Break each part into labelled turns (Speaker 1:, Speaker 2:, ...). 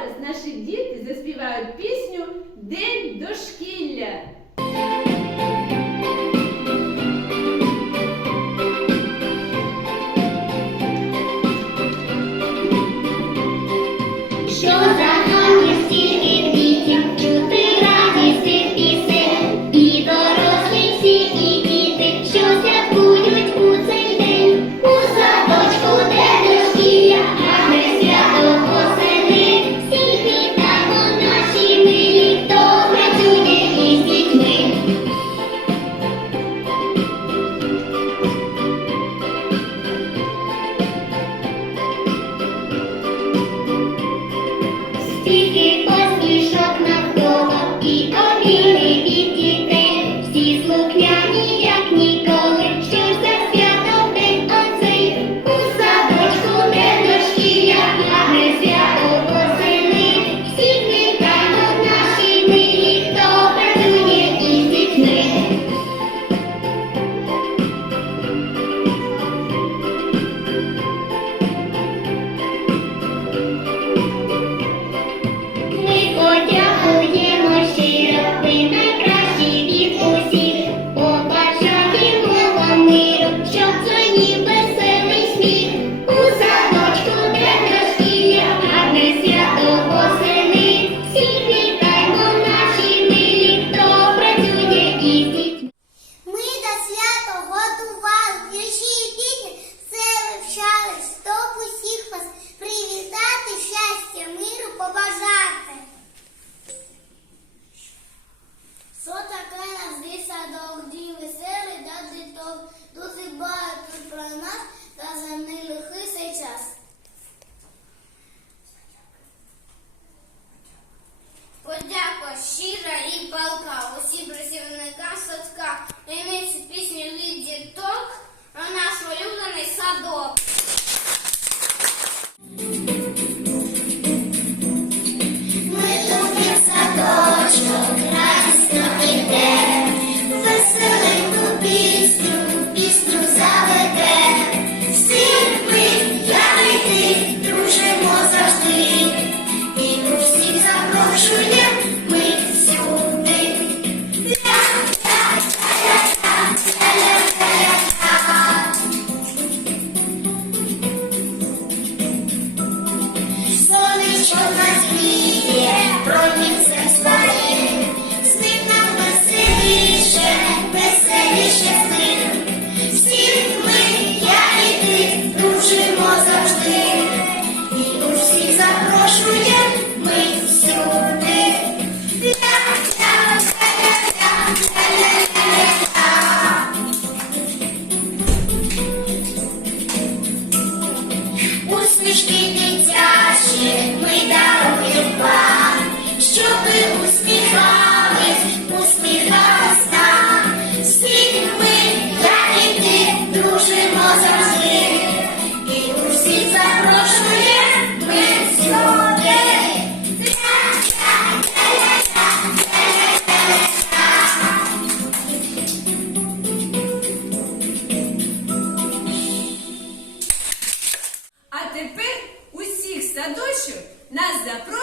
Speaker 1: зараз наші діти заспівають пісню День дошкілля.
Speaker 2: steht нас запрошує.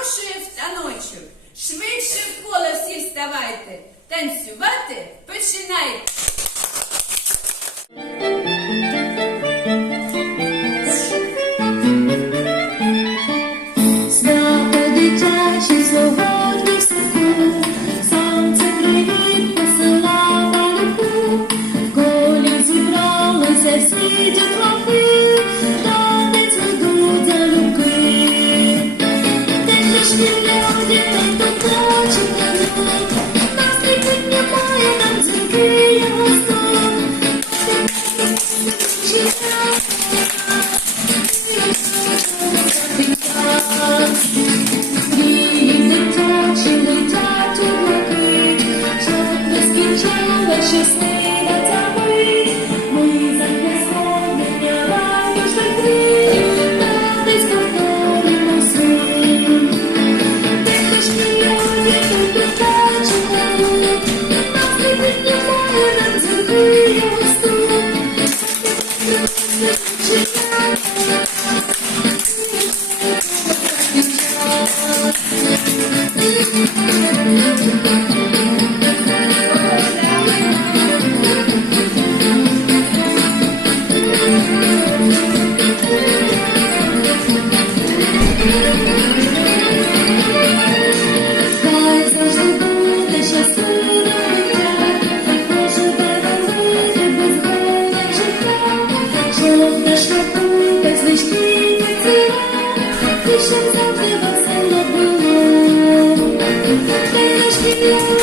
Speaker 3: Thank you.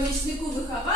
Speaker 3: Помічнику вихователя,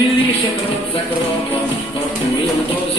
Speaker 4: діти,
Speaker 5: сміливіше крок за кроком, крокуємо до